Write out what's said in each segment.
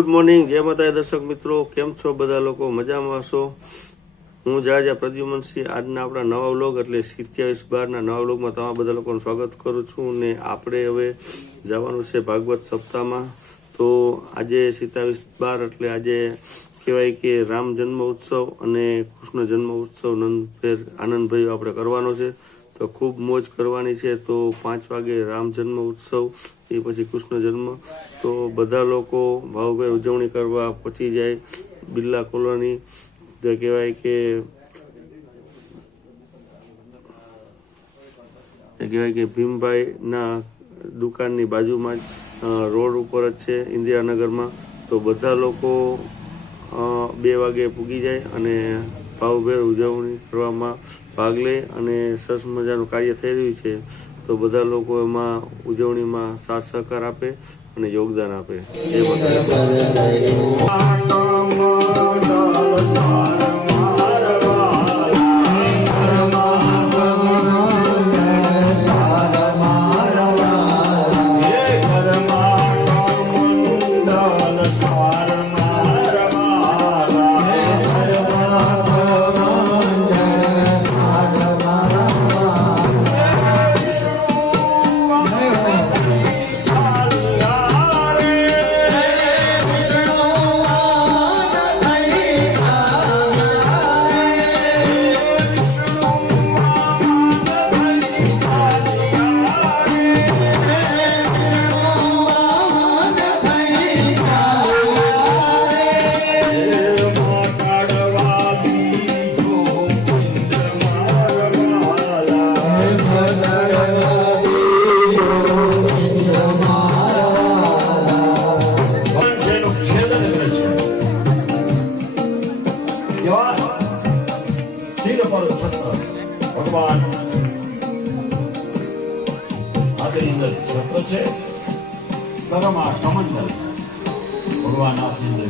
Good morning, જય માતા દર્શક મિત્રો, કેમ છો બધા લોકો? મજામાં હશો? હું જાજા પ્રદ્યુમનસિંહ આજના આપણા નવા વ્લોગ એટલે 27/12 નવા વ્લોગમાં તમારા બધા લોકોનું સ્વાગત કરું છું. ને આપણે હવે જવાનું છે ભાગવત સપ્તાહમાં. તો આજે 27/12 એટલે આજે કહેવાય કે રામ જન્મ ઉત્સવ અને કૃષ્ણ જન્મ ઉત્સવ નંદભેર આનંદભાઈ આપણે કરવાનો છે. તો ખૂબ મોજ કરવાની છે. તો 5 વાગે રામ જન્મ ઉત્સવ, એ પછી કૃષ્ણ જન્મ. તો બધા લોકો ભાવભેર ઉજવણી કરવા પહોંચી જાય બિરલા કોલોની. તો કહેવાય કે ભીમભાઈના દુકાનની બાજુમાં જ રોડ ઉપર જ છે, ઇન્દિરાનગરમાં. તો બધા લોકો 2 વાગે પૂગી જાય અને ભાવભેર ઉજવણી કરવામાં ભાગ લે. અને સરસ મજાનું કાર્ય થઈ રહ્યું છે. તો બધા લોકો એમાં ઉજવણીમાં સાથ સહકાર આપે અને યોગદાન આપે. એ ભગવાન હાથની અંદર છત્ર છે, ગરમા કમંડલ. ભગવાન હાથની અંદર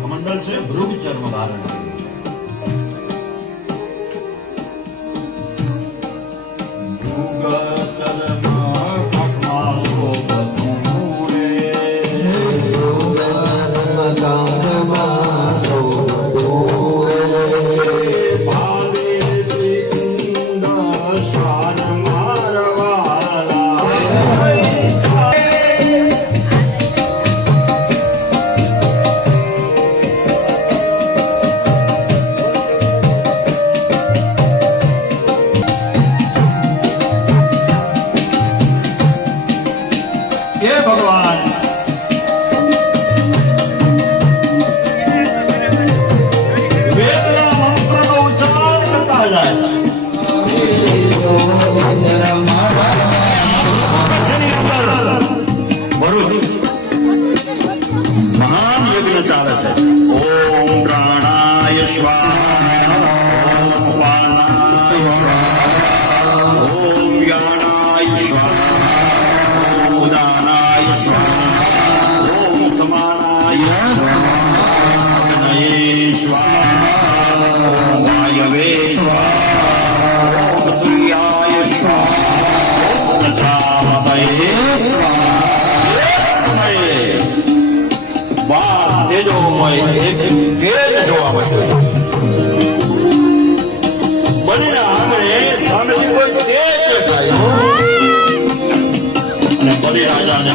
કમંડલ છે, ભૃગ ચર્મ ધારણ કર્યું. ભગવાન વેદના મંત્રનો ઉચ્ચાર કરતા જાય ભરૂચ મહાન યજ્ઞ ચાલે છે. ઓમ પ્રાણાય સ્વાહા, ઓમ પાનાય સ્વાહા, ઓમ વ્યાનાય સ્વાહા, ઓમ ઉદાનાય સ્વાહા, ઓમ સમાનાય સ્વાહા, અગ્નયે સ્વાહા, ઓમ વાયવે સ્વાહા, ઓમ સૂર્યાય સ્વાહા, ઓમ પ્રજાપતયે સ્વાહા. સમયે 12 તેજોમય એક તેજ જોવા મળ્યું. બંને આંગણે સામેથી કોઈ તેજ દેખાયું અને બલિ રાજાને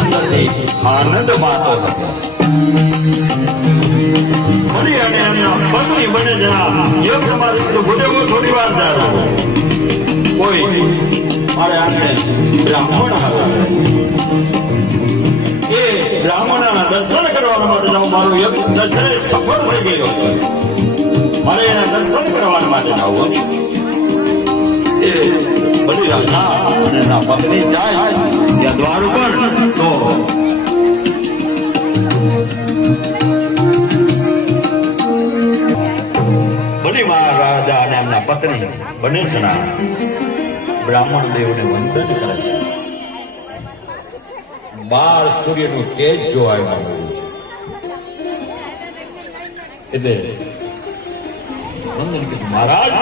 અંદરથી આનંદ માતો હતો. બલિ અને એમના પત્ની બંને જણા યજ્ઞમાં થોડી વાર જાય. કોઈ મારે આંગણે બ્રાહ્મણ આવે છે, એ બ્રાહ્મણના દર્શન કરવા માટે જાઉં. મારું યજ્ઞ સફળ થઈ ગયો, મારે એના દર્શન કરવા માટે જવું છે. એ બલિ રાજા અને એના પત્ની જાય ત્યાં દ્વાર ઉપર. તો બલિ મહારાજા અને એમના પત્ની બંને જણા બ્રાહ્મણ દેવને વંદન કરે છે. 12 સૂર્યનું તેજ જોવા આવ્યું એટલે વંદન કીધું, મહારાજ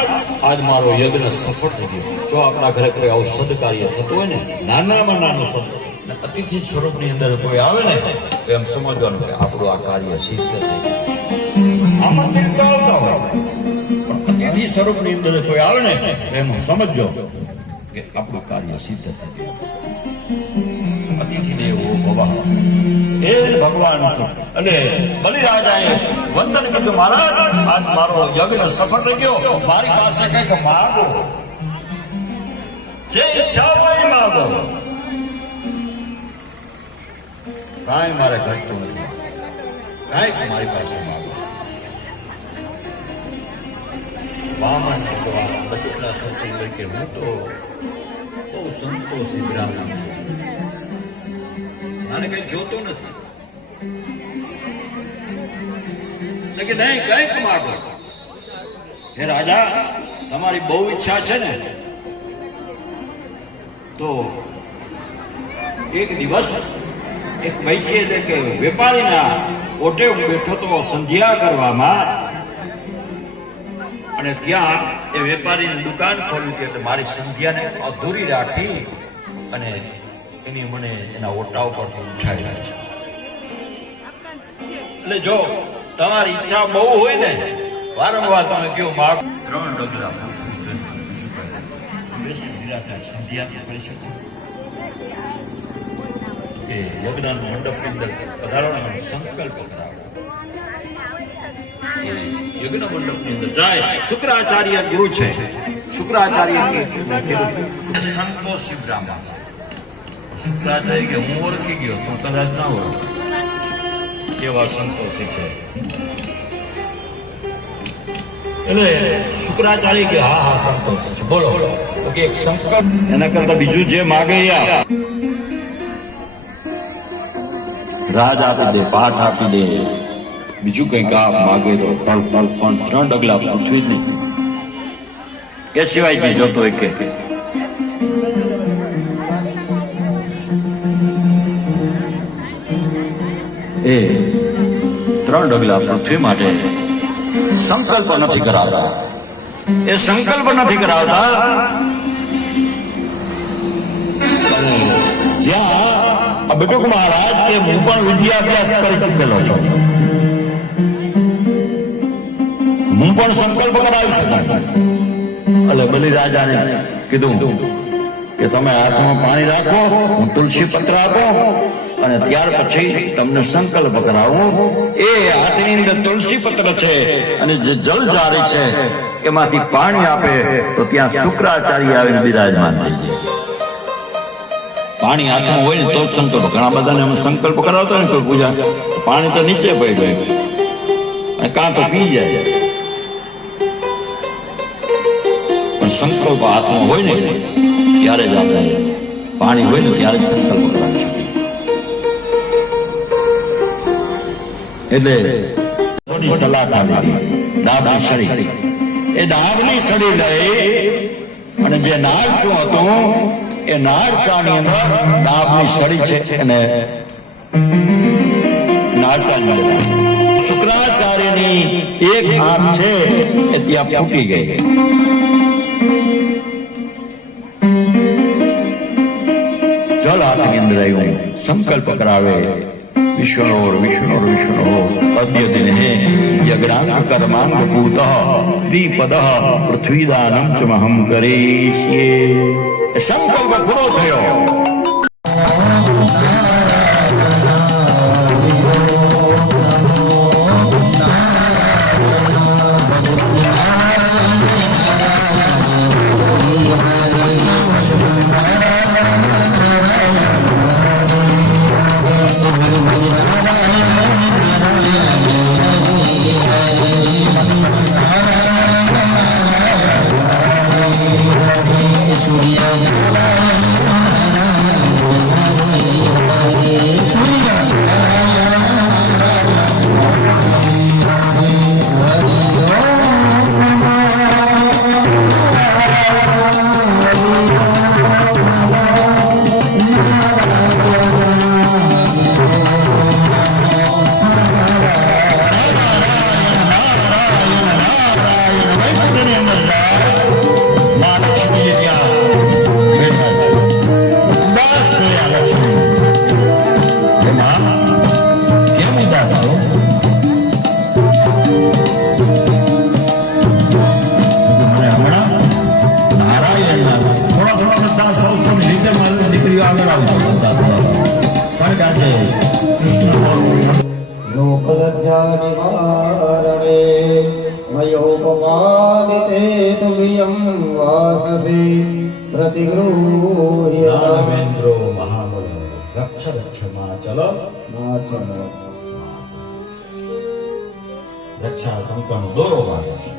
આજ મારો યજ્ઞ સફળ થઈ ગયો. જો આપણા ઘરે કોઈ આવું સદકાર્ય થતું હોય ને, નાનામાં નાનું સદ અતિથિ સ્વરૂપની અંદર કોઈ આવે ને તો એમ સમજવાનું કે આપણું આ કાર્ય સિદ્ધ થઈ ગયું. આમંત્રિત તો આવતા હોય પણ અતિથિ સ્વરૂપની અંદર કોઈ આવે ને તો એમ સમજો કે આપણું કાર્ય સિદ્ધ થઈ ગયું. અતિથિ દેવો ભવ એ જ ભગવાન હતું. અને બલિરાજાએ વંદન કર્યું, મહારાજ આજ મારો યજ્ઞ સફળ થઈ ગયો, મારી પાસે કંઈક માગો, જે ઈચ્છા હોય માગો. કાંઈ મારે ઘટતું નથી, કાંઈક મારી પાસે માગો. વામન ભગવાન બચેલા સંતો કે હું તો બહુ સંતોષી બ્રાહ્મણ છું, મને કઈ જોતો નથી. કે નહીં, કંઈક માગો. હે રાજા, તમારી બહુ ઈચ્છા છે ને તો એક દિવસ એક વૈશ્ય એટલે કે વેપારીના ઓટે હું બેઠો તો સંધ્યા કરવામાં, અને ત્યાં એ વેપારીની દુકાન ખોલી કે મારી સંધ્યાને અધૂરી રાખી અને એની મને એના ઓટા ઉપરથી ઉઠાવી રાખી. એટલે જો તમારી ઈચ્છા બહુ હોય ને, વારંવાર તમે કયો માગ 3 ડગલા સંધ્યા કરી શકો કે યજ્ઞ મંડપની અંદર પધારવાનો સંકલ્પ કરાવો. યજ્ઞ મંડપની અંદર જાય. શુક્રાચાર્ય ગુરુ છે. શુક્રાચાર્ય સંતોષી બ્રાહ્મણ છે. શુક્રાચાર્ય કે હું ઓળખી ગયો, તું કદાચ ના ઓળખ. કેવા સંતોષી છે. એટલે શુક્રાચાર્ય કે હા હા સંતોષી છે. બોલો કે એક સંકલ્પ એના કરતા બીજું જે માગે રાજ આપી દે, પાઠ આપી દે, બીજું કઈક આપ માગે તો પણ 3 ડગલા પૃથ્વી જ નહીં. એ સિવાય કઈ જોતો હોય કે એ 3 ડગલા પૃથ્વી માટે સંકલ્પ નથી કરાવતા. એ સંકલ્પ નથી કરાવતા જ્યાં બેટુક મહારાજ કે હું પણ વિદ્યાભ્યાસ કરી ચૂકેલો છું, હું પણ સંકલ્પ કરાવી શકું. એટલે બલિરાજાને કીધું કે તમે હાથમાં પાણી રાખો, હું તુલસી પત્ર આપો અને ત્યાર પછી તમને સંકલ્પ કરાવું. એ હાથની અંદર તુલસી પત્ર છે અને જે જલ જારી છે એમાંથી પાણી આપે તો ત્યાં શુક્રાચાર્ય આવીને બિરાજમાન થઈ જાય. પાણી હાથમાં હોય ને તો જ સંકલ્પ. ઘણા બધાને અમે સંકલ્પ કરાવતો ને કોઈ પૂજા, પાણી તો નીચે પડ્યું અને કાં તો પી જાય, પણ સંકલ્પ હાથમાં હોય ને ત્યારે જ આપણે પાણી હોય ને ત્યારે જ સંકલ્પ કરાવી શકીએ. એટલે સલાહ આપી ડાબની સળી. એ ડાબની સળી લઈ અને જે નાળ શું હતું એ નાળચાની અંદર ડાબની સળી છે અને નાળચાની અંદર શુક્રાચાર્યની એક આંખ છે એ ત્યાં ફૂટી ગઈ. જલ હાથની અંદર આવ્યું, સંકલ્પ કરાવે. વિષ્ણુર વિષ્ણુર વિષ્ણુર અદ્ય દિને યજ્ઞાંગ કર્માંગ ભૂત ત્રિપદ પૃથ્વીદાનમ ચ મહમ કરીષ્યે. સંકલ્પ પૂરો થયો. निवारणे मयोपमादिते तुभ्यं वाससे प्रतिगृह्य નારવેન્દ્રો મહાબલો રક્ષ રક્ષમાં ચલો नाचन રક્ષા તંત્રનો દોરો વાગે છે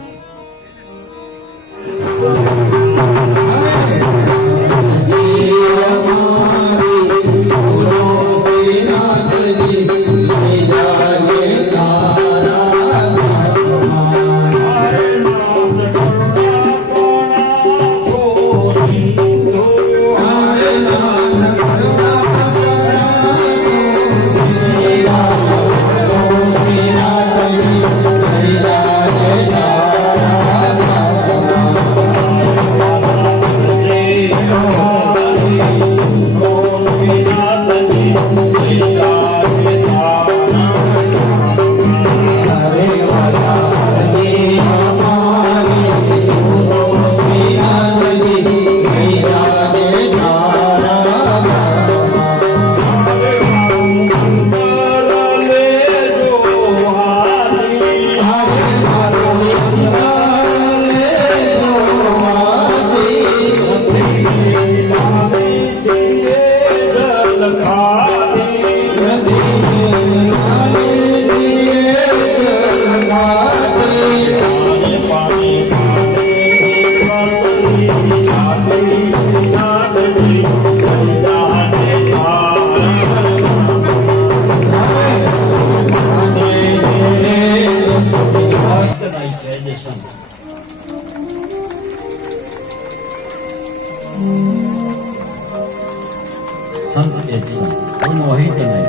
સંત એક સંત કોઈનો અહિત નહીં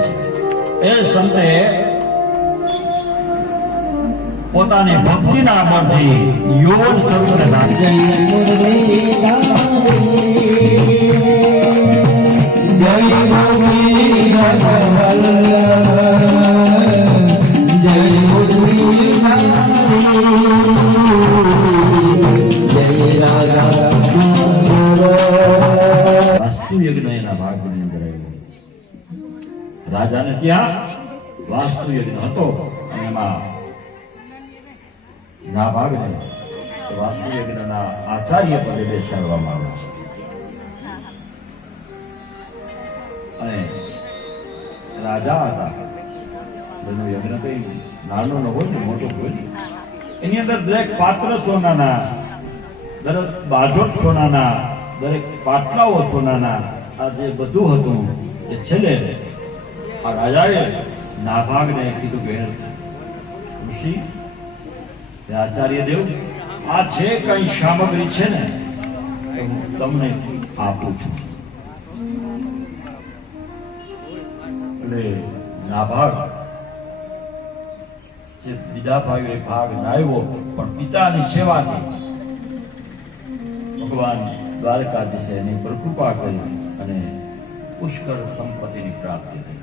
છે એ સંતે પોતાની ભક્તિના બળથી યૌવન સ્વરૂપને ધારણ વાસ્તુ યજ્ઞ એના ભાગની અંદર આવ્યો. રાજાને ત્યાં વાસ્તુ યજ્ઞ હતો અને એમાં ના ભાગને વાસ્તુ યજ્ઞના આચાર્ય પદે બેસાડવામાં આવે છે અને રાજા હતા એનો યજ્ઞ કઈ નાનો ન હોય ને મોટો હોય ને એની અંદર દરેક પાત્ર સોનાના, દરેક બાજોટ સોનાના, દરેક પાટલાઓ સોનાના, આ જે બધું હતું એ છેલ્લે આ રાજાએ નાભાગને કીધું કે ઋષિ આચાર્ય દેવ આ જે કઈ સામગ્રી છે ને એ હું તમને આપું છું. એટલે નાભાગ જે બીજા ભાઈઓ એ ભાગ લાવ્યો પણ પિતાની સેવાથી ભગવાન દ્વારકાધીશે એની પર કૃપા કરી અને પુષ્કળ સંપત્તિની પ્રાપ્તિ થઈ.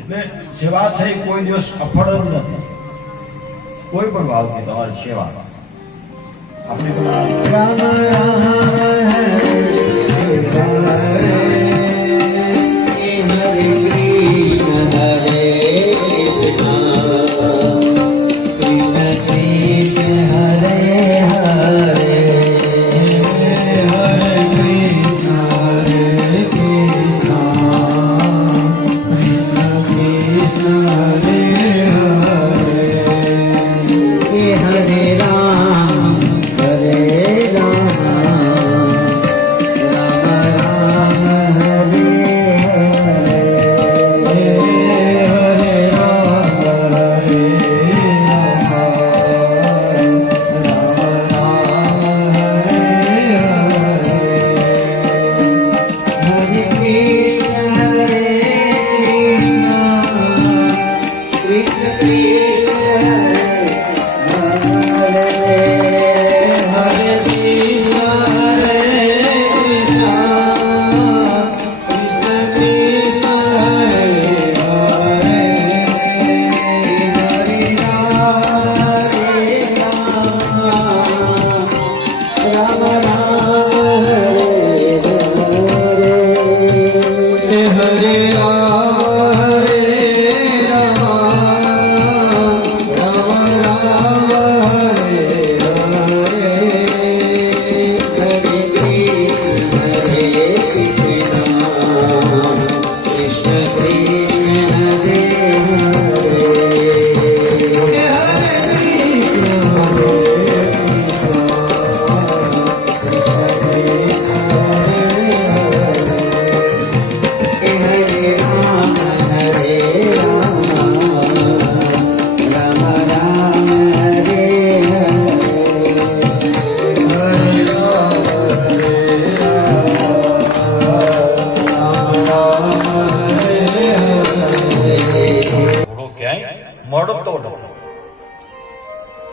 એટલે સેવા છે એ કોઈ દિવસ અફળ જ નથી. કોઈ પણ ભાવથી તમારી સેવા આપણે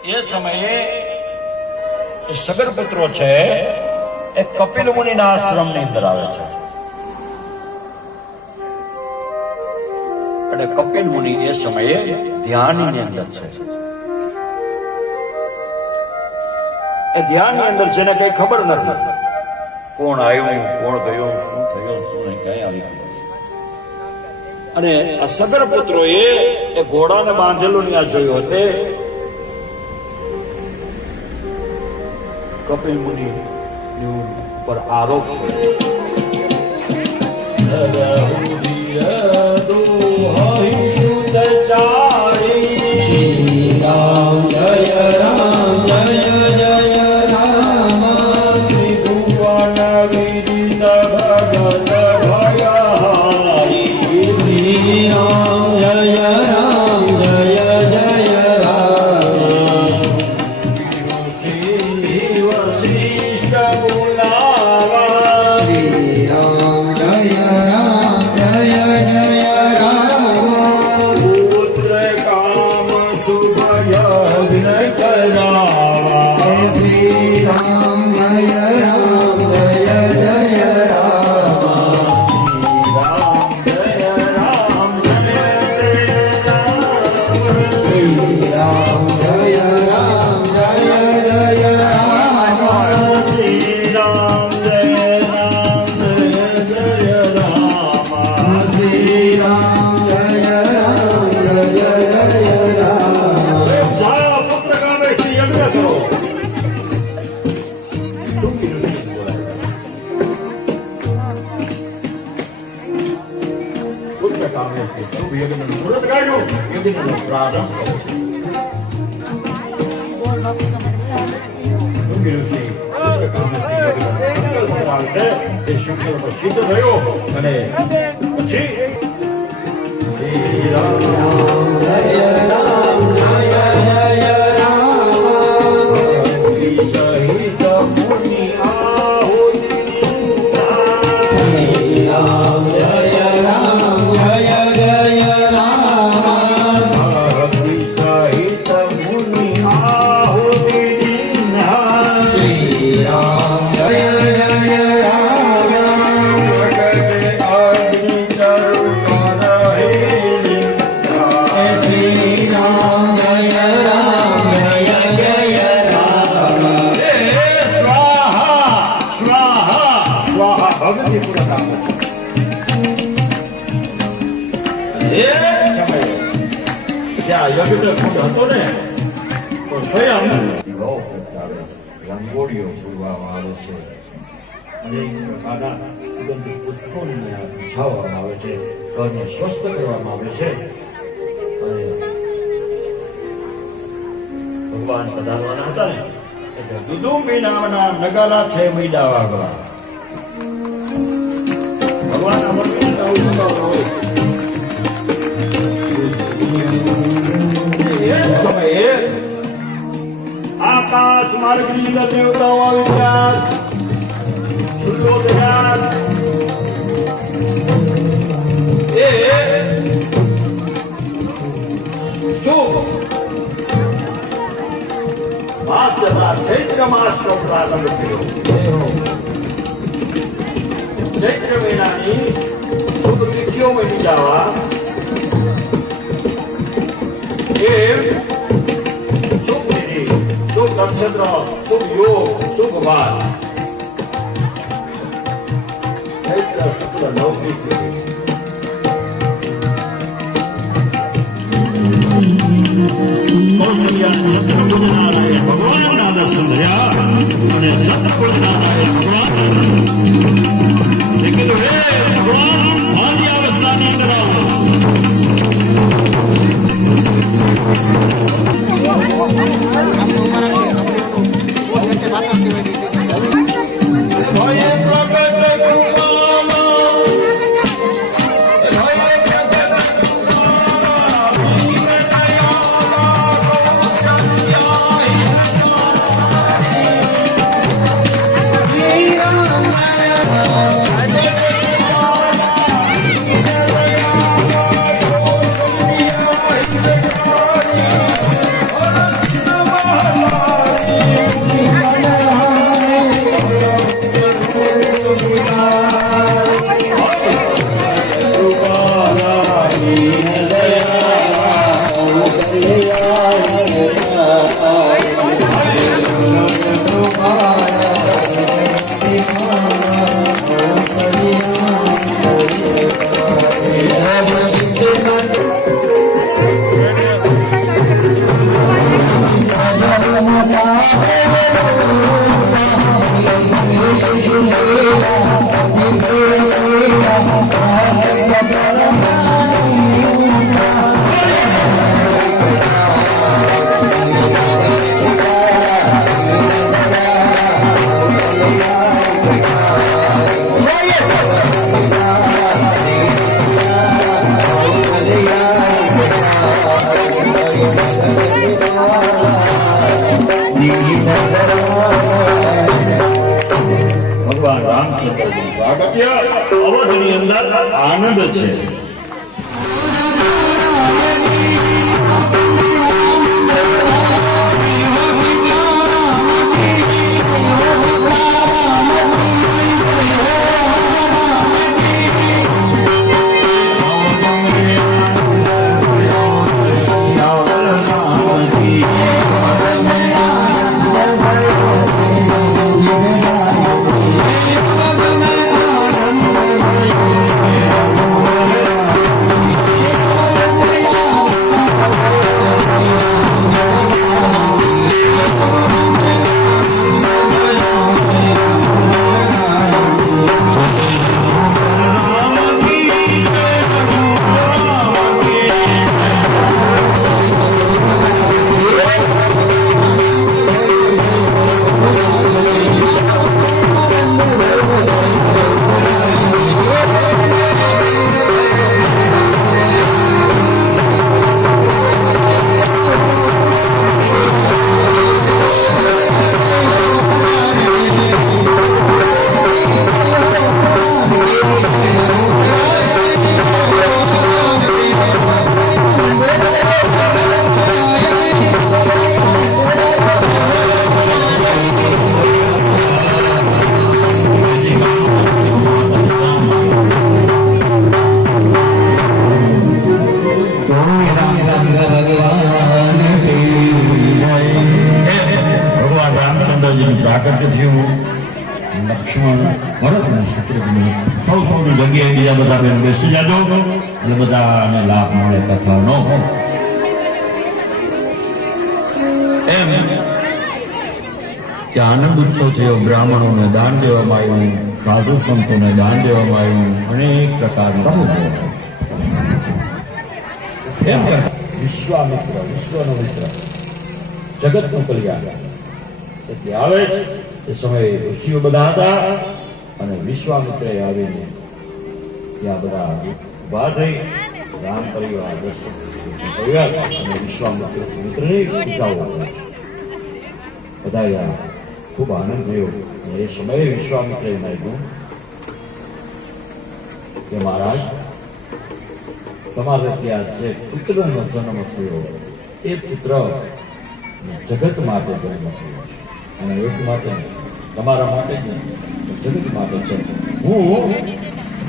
એ સમયે એ સગર પુત્રો છે એ કપિલ મુનિના આશ્રમની અંદર આવે છે અને કપિલ મુનિ એ સમયે ધ્યાનની અંદર છે. એ ધ્યાનની અંદર છે ને કઈ ખબર નથી કોણ આવ્યું કોણ ગયું શું થયું શું નહીં કઈ આવી ગયું. અને આ સગર પુત્રોએ એ ઘોડાને બાંધેલું ત્યાં જોયું એટલે કપિલ મુનિ પર આરોપ છે. રામ જય રામ જય જય રામ ત્રિભુવન વિદિત ભગત ભયહારી. શ્રી રામ જય રામ જય જય રામ શિવ શિષ્ટ બોલાવા. શ્રી રામ જય રામ જય જય રામ પુત્ર કામ શુભ યજ્ઞ કરાવા. શ્રી રામ જય રામ જય જય રામ શ્રી રામ જય રામ જય જય રામ. શ્રી રામ જય રામ જય જય રામ શ્રી રામ જય રામ જય જય રામ. શ્રી રામ જય રામ જય જય રામ જાઓ પુત્ર કામે શ્રી યજ્ઞ કરો. શું કીધું છે બોલાય? પુત્ર કામે શુભ યજ્ઞનું મુહૂર્ત કાઢ્યું, યજ્ઞનો પ્રારંભ કરો. શું કીધું છે? પુત્ર કામે યજ્ઞનો સંકલ્પ છે, એ શુક્લ પર સિદ્ધ થયો અને પછી શ્રી રામ જય રામ જય જય રામ સહિત મુનિ આહુતિ. શ્રી રામ જય રામ જય જય રામ ભક્તિ સહિત મુનિ આહુતિ દીન્હા. શ્રી રામ જય જય રામ જગતે અગ્નિ ચરુ કરહેલી. શ્રી રામ જય રામ જય જય રામ હે સ્વાહા સ્વાહા સ્વાહા ભક્તિ પૂરા કામ છે. એ સમયે જ્યાં યજ્ઞ કુંડ હતો ને તો સ્વયં દીવાઓ પ્રગટાવે છે, રંગોળીઓ પૂરવામાં આવે છે, અનેક પ્રકારના સુગંધિત પુષ્પોને બિછાવવામાં આવે છે, ઘરને સ્વસ્થ કરવામાં આવે છે. અને ભગવાન પધારવાના હતા ને એટલે દુદુંબી નામના નગારા છે મૈડા વાગવા. ભગવાનના મંદિરમાં આવું નગારા હોય. એ સમયે આકાશ માર્ગની અંદર દેવતાઓ આવી ગયા. સૂર્યોદય એ શુભ માસના ચૈત્ર માસનો પ્રારંભ થયો. ચૈત્ર મહિનાની શુભ તિથિઓ મળી જવા એ શુભ તિથિ, શુભ નક્ષત્ર, શુભ યોગ, શુભ વાર. ચૈત્ર શુક્લ નવમી તિથિ. ચંદ્રબુદ્ધનારાયણ ભગવાનના દર્શન થયા અને ચંદ્રબુદ્ધનારાયણ ભગવાન કીધું હે ભગવાન મારી અવસ્થાની અંદર આવો. શ્રી રામ ભગવાન રામચંદ્રજી પ્રાગટ્ય અવધની અંદર આનંદ છે. ભગવાન રામચંદ્રજીનું પ્રાગટ્ય થયું. લક્ષ્મણ ભરત અને શત્રુઘ્ન સૌની જગ્યાએ બીજા બધા બેન બેસી જાજો એટલે બધાને લાભ મળે કથાનો. એમ કે આનંદ ઉત્સવ થયો. બ્રાહ્મણોને દાન દેવામાં આવ્યું, સાધુ સંતોને દાન દેવામાં આવ્યું, અનેક પ્રકારનું રહો એમ કે વિશ્વામિત્ર વિશ્વનો મિત્ર જગતનું કલ્યાણ એટલે આવે છે. એ સમયે ઋષિઓ બધા હતા અને વિશ્વામિત્રએ આવીને ત્યાં બધા ઉભા થઈ રામ પરિવાર પરિવાર અને વિશ્વામિત્ર મિત્રની પૂજાઓ બધા ખૂબ આનંદ થયો. એ સમયે વિશ્વામિત્રએ કહ્યું કે મહારાજ તમારે ત્યાં જે પુત્રનો જન્મ થયો એ પુત્ર જગત માટે જન્મ થયો અને એક માટે તમારા માટે જ જગત માટે છે. હું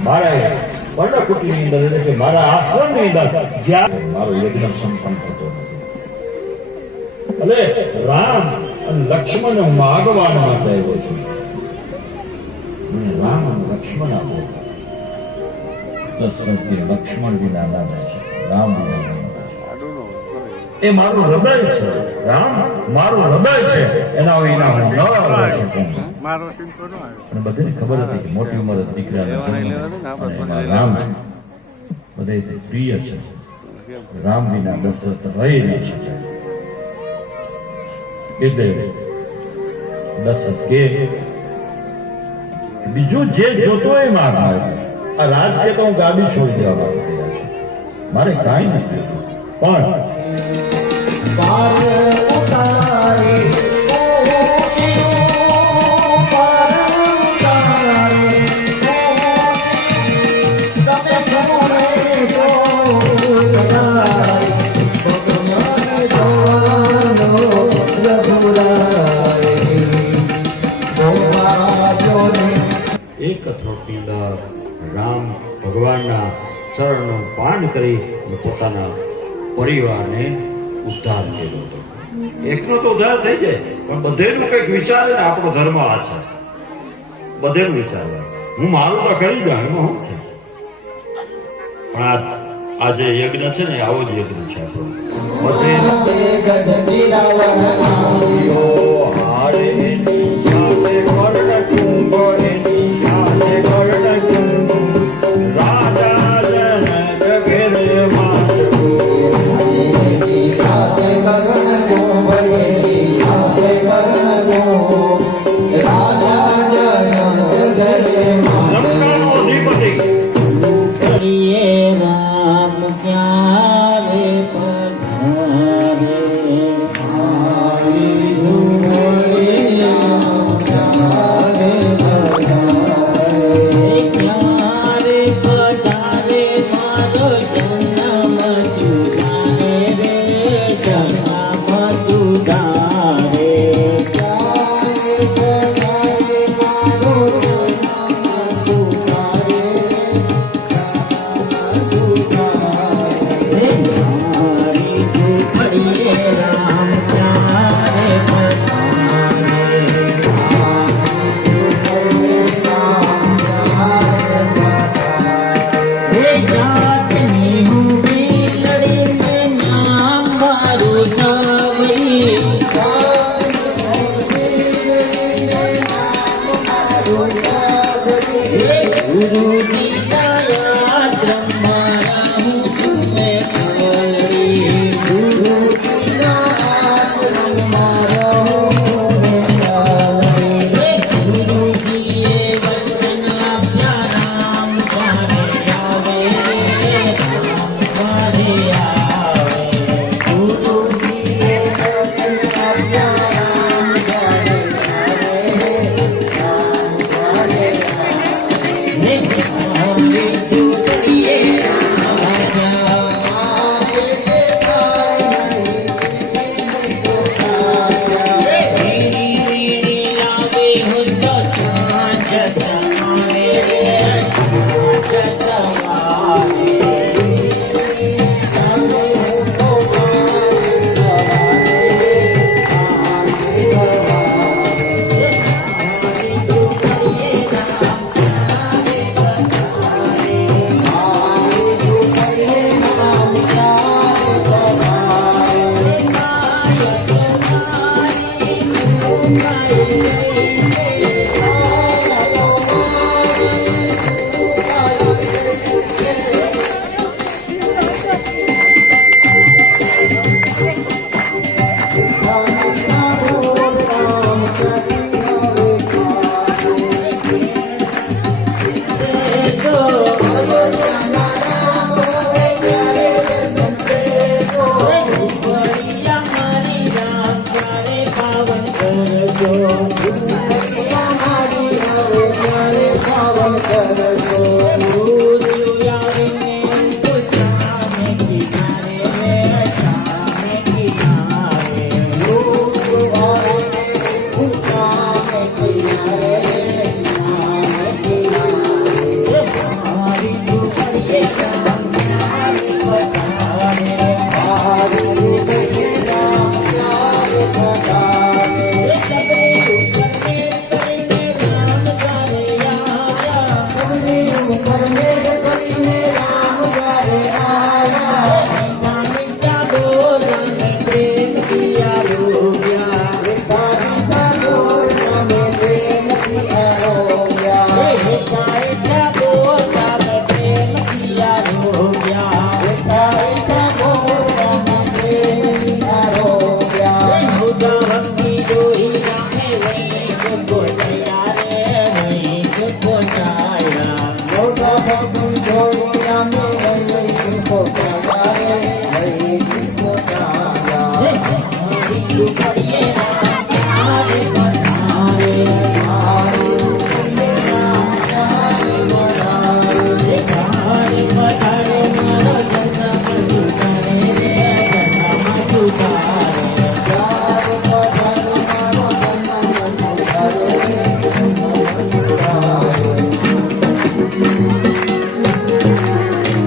મારા પર્ણકુટીની અંદર એટલે કે મારા આશ્રમની અંદર જ્યાં મારો યજ્ઞ સંપન્ન થતો નથી એટલે રામ અને લક્ષ્મણ માગવા માટે આવ્યો છું. મને રામ અને લક્ષ્મણ આપો. દશરથે લક્ષ્મણ વિના દાદા છે, રામ વિના દાદા છે. એ મારું હૃદય છે. રામ મારું હૃદય છે, એના વિના હું ન રહી શકું. અને બધાને ખબર હતી કે મોટી ઉંમર દીકરાને રામ બધે પ્રિય છે. રામ વિના દશરથ રહી ન શકે. એટલે દશરથ કે બીજું જે જોતો એ મારા આ રાજ્ય તો હું ગાડી છોડી દેવા માંગુ છું. મારે કાંઈ નથી પણ એક થોડી રામ ભગવાનના ચરણનું પાન કરી અને પોતાના પરિવારને ઉદ્ધાર કર્યો હતો. એકનો તો ઉદ્ધાર થઈ જાય પણ બધેનું કંઈક વિચારે ને આપણો ધર્મ આ છે. બધેનું વિચારે હું મારું તો કરી જાઉં એમાં શું છે. પણ આ જે યજ્ઞ છે ને આવો જ યજ્ઞ છે આપણો. ગઢી રાવણ મધ્યો હારે એની સાથે કર્ણ કુંભ એની સાથે કર્ણ કુંભ રાજા જનક ઘેરે માંડવો સાથે કરણ ગોબરેની સાથે કરણ ગો રાજા જનક ઘરે લંકાનો અધિપતિ કરીએ રામ ક્યારે પધારે આવી ધૂળી રામ ક્યારે પધારે ક્યારે પધારે મારો જન્મ સુધારે રે જન્મ સુધારે ક્યારે પધારે મારો જન્મ સુધારે સુધારે મારી ઝૂંપડીએ રામ ક્યારે હે જાતની હું મેલડીને નામ મારું સાવરી હે ગુરુજી દયાશ્રમ મારા હું તુમે ખોલડી હે ગુરુજીએ વચન આપ્યા રામ ક્યારે આવે રે રામ ક્યારે આવે હે મારી ઝૂંપડીએ રાજા વીણી વીણી લાવે હું તો સાંજ સમાવે રે સાંજ સમાવે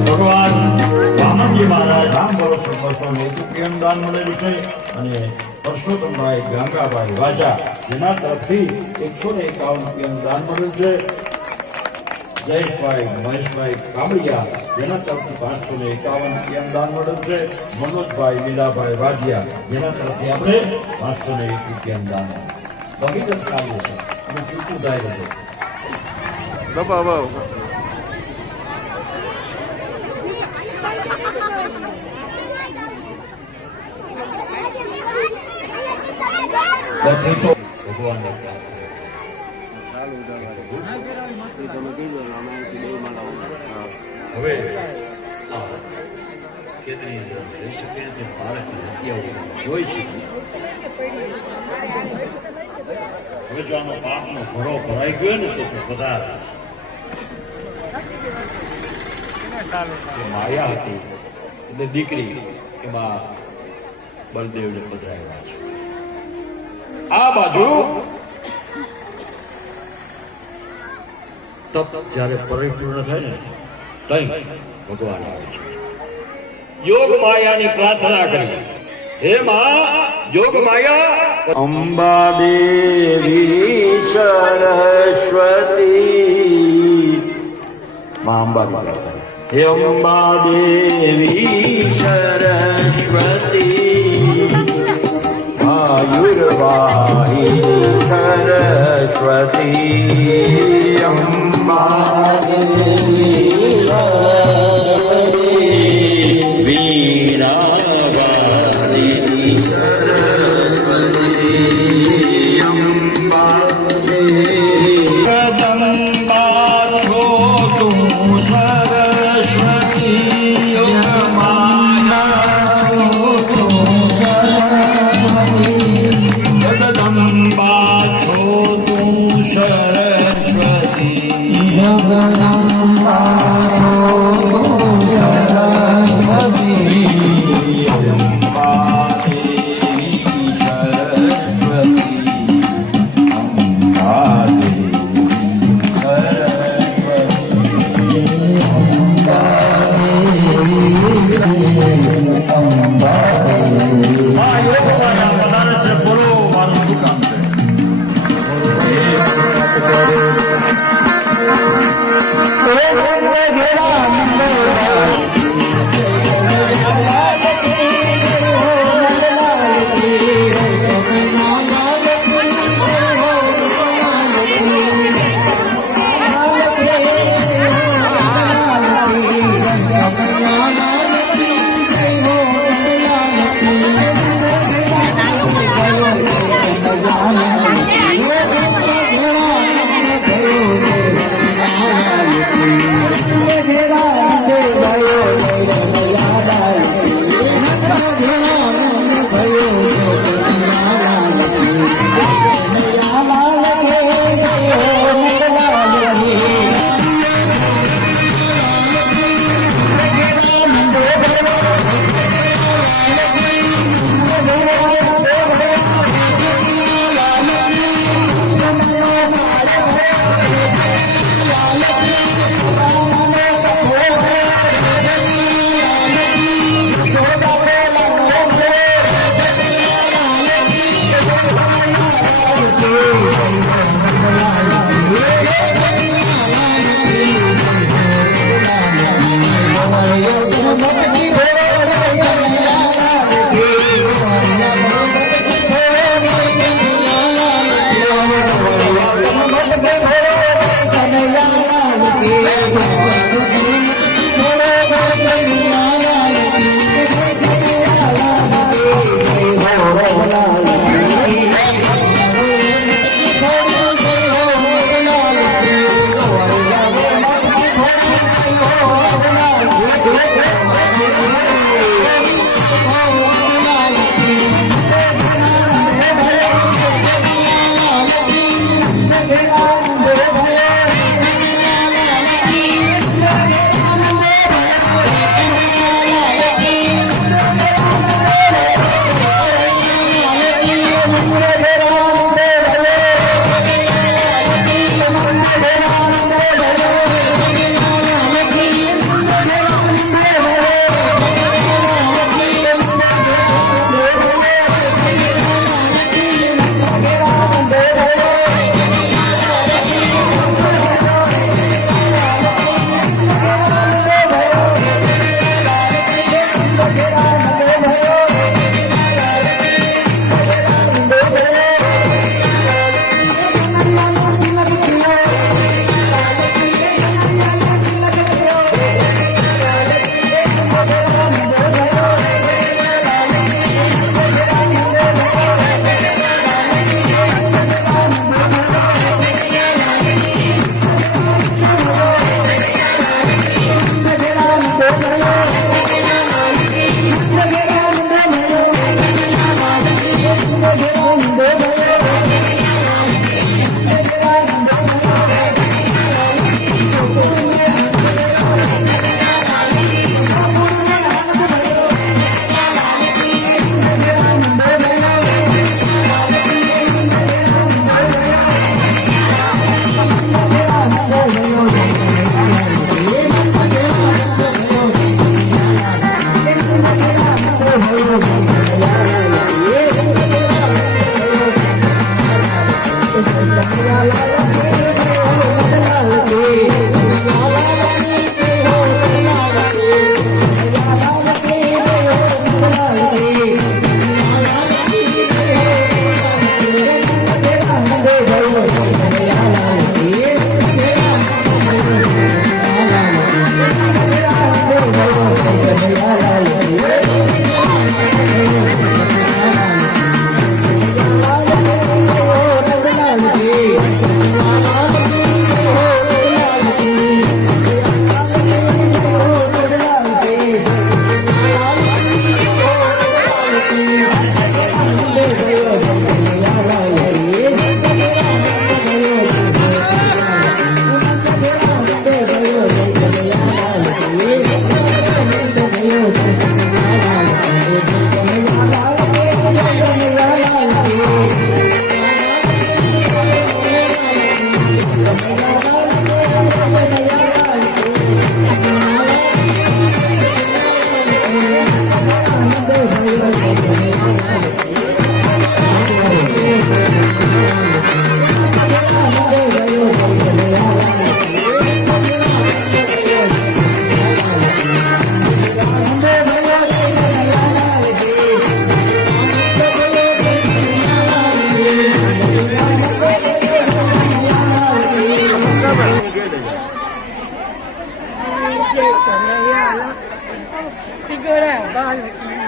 ભગવાન વામનજી મહારાજ રામ ભરોસે પરસોને એકુપિયમ દાન મળેલું છે અને પરસોત્તમભાઈ ગંગાભાઈ વાજા જેના તરફથી 151 દાન મળ્યું છે જયેશભાઈ મહેશભાઈ કામડિયા જેના તરફથી 551 દાન મળ્યું છે. મનોજભાઈ લીલાભાઈ વાઢિયા જેના તરફથી આપણે 501 દાન ભગીરથ કાર્ય છે અને ચૂકું થાય છે. બાપા બધી તો ભગવાનને પ્રાર્થના. હવે આ ખેતરની અંદર રહી શકે છે, બાળકની હત્યાઓ જોઈ શકીએ. હવે જો આનો પાપનો ઘડો ભરાઈ ગયો ને તો બધા માયા હતી એટલે દીકરી એમાં બળદેવને પધરાવ્યા છે. આ બાજુ તપ જ્યારે પરિપૂર્ણ થાય ને તઈ ભગવાન આવે છે. યોગ માયાની પ્રાર્થના કરી, હે માં યોગ માયા અંબા દેવી સરસ્વતી. માં અંબાની પ્રાર્થના, હે અંબા દેવી સરસ્વતી આયુર્વાહિની સરસ્વતી અંબા વીણાવાહિની સરસ્વતી અંબા જગદંબા છો તું સરસ્વતી યોગમાયા છો તું જગદંબા છો તું સરસ્વતી જગદંબા છો તું સરસ્વતી અંબા દેવી સરસ્વતી અંબા દેવી સરસ્વતી. આ યોગમાયા બધાને છે, બોલો મારું શું કામ છે?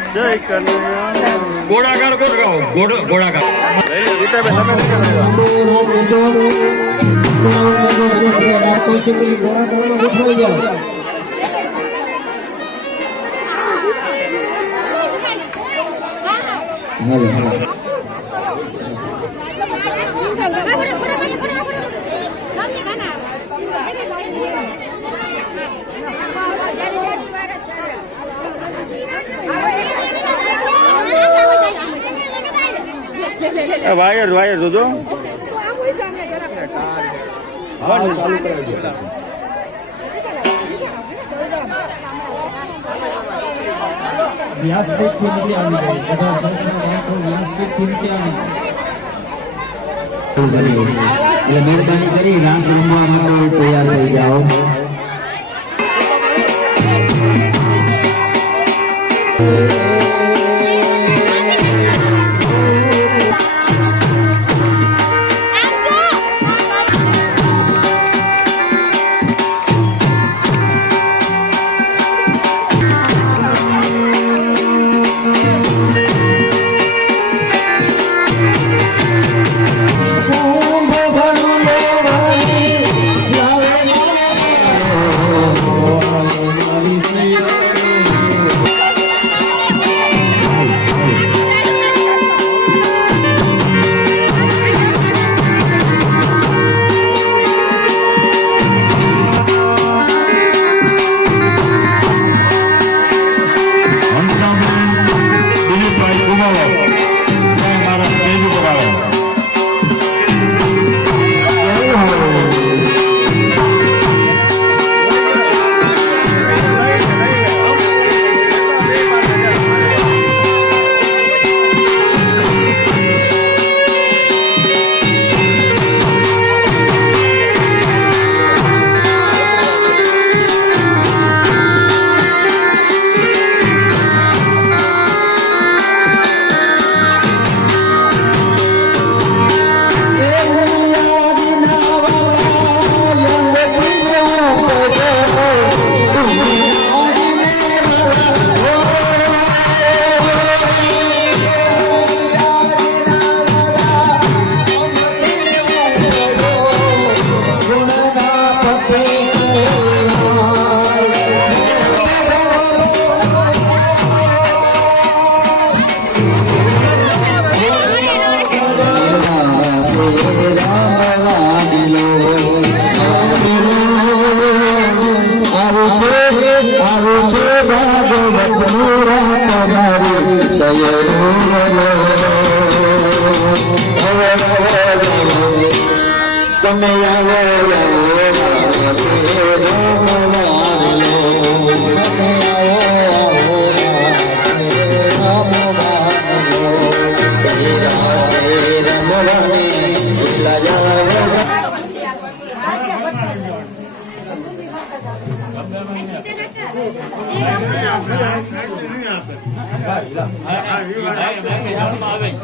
જય કનૈયા ગોળાકાર કોણ ગાઓ ગોળાકાર ગીતાબેન તમે વાયર જોજો વ્યાસપીઠથી નીચે આવી જાય બધા દર્શકો વ્યાસપીઠથી નીચે આવી જાય મહેરબાની કરી રાસ રમવા માટે તૈયાર થઈ જાઓ જય